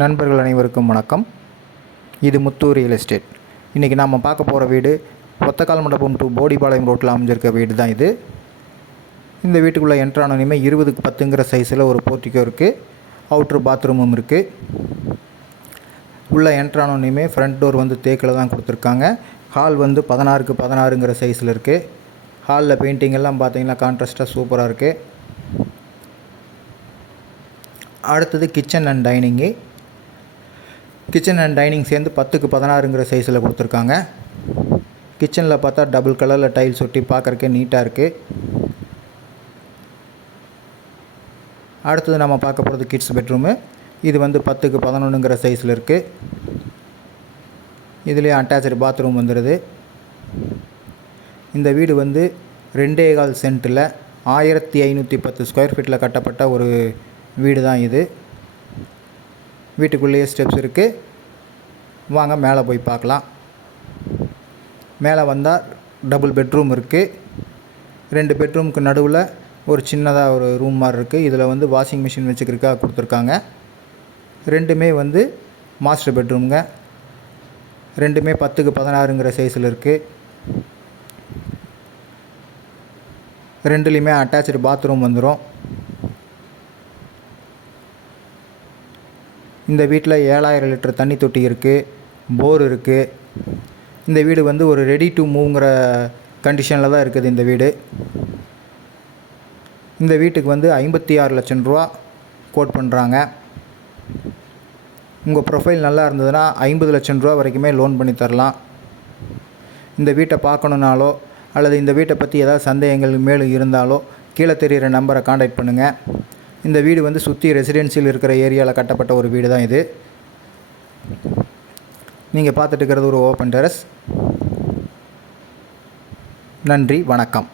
நண்பர்கள் அனைவருக்கும் வணக்கம். இது முத்து ரியல் எஸ்டேட். இன்றைக்கி நாம் பார்க்க போகிற வீடு ஒத்தக்கால் மண்டபம் டு போடிபாளையம் ரோட்டில் அமைஞ்சிருக்க வீடு தான் இது. இந்த வீட்டுக்குள்ளே என்ட்ரானோனையுமே 20க்கு 10ங்கிற சைஸில் ஒரு போர்ட்டிக்கோ இருக்குது. அவுட்ரு பாத்ரூமும் இருக்குது. உள்ளே என்ட்ரானோனையுமே ஃப்ரண்ட் டோர் வந்து தேக்கில் தான் கொடுத்துருக்காங்க. ஹால் வந்து 16க்கு 16ங்கிற சைஸில் இருக்குது. ஹாலில் பெயிண்டிங் எல்லாம் பார்த்தீங்கன்னா கான்ட்ராஸ்ட்டாக சூப்பராக இருக்குது. அடுத்தது kitchen and dining. Kitchen and dining சேர்ந்து 10க்கு 16ங்கிற சைஸில் கொடுத்துருக்காங்க. கிச்சனில் பார்த்தா டபுள் கலரில் டைல்ஸ் ஒட்டி பார்க்குறக்கே நீட்டாக இருக்குது. அடுத்தது நம்ம பார்க்க போகிறது கிட்ஸ் பெட்ரூமு. இது வந்து 10க்கு 11ங்கிற சைஸில் இருக்குது. இதுலேயும் அட்டாச்சு பாத்ரூம் வந்துடுது. இந்த வீடு வந்து 2.25 சென்ட்டில் 1510 ஸ்கொயர் ஃபீட்டில் கட்டப்பட்ட ஒரு வீடு தான் இது. வீட்டுக்குள்ளேயே ஸ்டெப்ஸ் இருக்குது. வாங்க மேலே போய் பார்க்கலாம். மேலே வந்தால் டபுள் பெட்ரூம் இருக்குது. 2 பெட்ரூமுக்கு நடுவில் ஒரு சின்னதாக ஒரு ரூம் மாதிரி இருக்குது. இதில் வந்து வாஷிங் மிஷின் வச்சுக்கிறதுக்காக கொடுத்துருக்காங்க. ரெண்டுமே வந்து மாஸ்டர் பெட்ரூமுங்க. ரெண்டுமே 10க்கு 16ங்கிற சைஸில் இருக்குது. ரெண்டுலேயுமே அட்டாச்சு பாத்ரூம் வந்துடும். இந்த வீட்டில் 7000 லிட்டர் தண்ணி தொட்டி இருக்குது. போர் இருக்குது. இந்த வீடு வந்து ஒரு ரெடி டு மூவ்ங்கிற கண்டிஷனில் தான் இருக்குது இந்த வீடு. இந்த வீட்டுக்கு வந்து 56 லட்சம் ரூபா கோட் பண்ணுறாங்க. உங்கள் ப்ரொஃபைல் நல்லா இருந்ததுன்னா 50 லட்சம் ரூபா வரைக்குமே லோன் பண்ணி தரலாம். இந்த வீட்டை பார்க்கணுன்னாலோ அல்லது இந்த வீட்டை பற்றி ஏதாவது சந்தேகங்கள் மேலும் இருந்தாலோ கீழே தெரிகிற நம்பரை காண்டாக்ட் பண்ணுங்கள். இந்த வீடு வந்து சுற்றி ரெசிடென்சியல் இருக்கிற ஏரியாவில் கட்டப்பட்ட ஒரு வீடு தான் இது. நீங்கள் பார்த்துட்டு இருக்கிறது ஒரு ஓப்பன் டெரஸ். நன்றி, வணக்கம்.